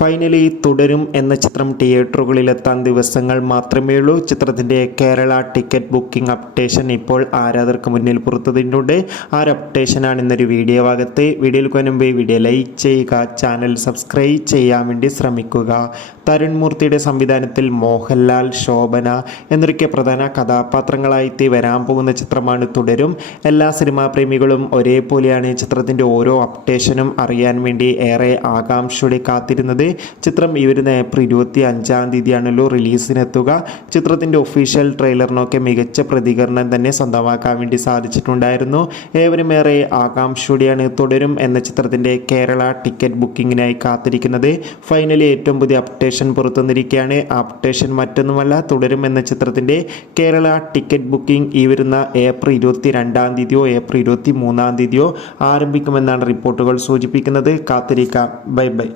Finally തുടരും എന്ന ചിത്രം തിയേറ്ററുകളിലെത്താൻ ദിവസങ്ങൾ മാത്രമേ ഉള്ളൂ. ചിത്രത്തിൻ്റെ കേരള ടിക്കറ്റ് ബുക്കിംഗ് അപ്ഡേഷൻ ഇപ്പോൾ ആരാധകർക്ക് മുന്നിൽ പുറത്തുവിട്ടിട്ടുണ്ട്. ആ ഒരു അപ്ഡേഷനാണ് ഇന്നൊരു വീഡിയോ ഭാഗത്ത്. വീഡിയോയിൽ മുൻപ് വീഡിയോ ലൈക്ക് ചെയ്യുക, ചാനൽ സബ്സ്ക്രൈബ് ചെയ്യാൻ വേണ്ടി ശ്രമിക്കുക. തരുൺ മൂർത്തിയുടെ സംവിധാനത്തിൽ മോഹൻലാൽ, ശോഭന എന്നൊക്കെ പ്രധാന കഥാപാത്രങ്ങളായിട്ട് വരാൻ പോകുന്ന ചിത്രമാണ് തുടരും. എല്ലാ സിനിമാ പ്രേമികളും ഒരേപോലെയാണ് ചിത്രത്തിൻ്റെ ഓരോ അപ്ഡേഷനും അറിയാൻ വേണ്ടി ഏറെ ആകാംക്ഷയോടെ കാത്തിരുന്നത്. ചിത്രം ഈ വരുന്ന ഏപ്രിൽ 25 റിലീസിനെത്തുക. ചിത്രത്തിൻ്റെ ഒഫീഷ്യൽ ട്രെയിലറിനൊക്കെ മികച്ച പ്രതികരണം തന്നെ സ്വന്തമാക്കാൻ വേണ്ടി സാധിച്ചിട്ടുണ്ടായിരുന്നു. ഏവരും ഏറെ ആകാംക്ഷയോടെയാണ് തുടരും എന്ന ചിത്രത്തിൻ്റെ കേരള ടിക്കറ്റ് ബുക്കിങ്ങിനായി കാത്തിരിക്കുന്നത്. ഫൈനലി ഏറ്റവും പുതിയ അപ്ഡേഷൻ പുറത്തുവന്നിരിക്കുകയാണ്. അപ്ഡേഷൻ മറ്റൊന്നുമല്ല, തുടരും എന്ന ചിത്രത്തിൻ്റെ കേരള ടിക്കറ്റ് ബുക്കിംഗ് ഈ വരുന്ന ഏപ്രിൽ 22 ഏപ്രിൽ 23 ആരംഭിക്കുമെന്നാണ് റിപ്പോർട്ടുകൾ സൂചിപ്പിക്കുന്നത്. കാത്തിരിക്കാം. Bye bye.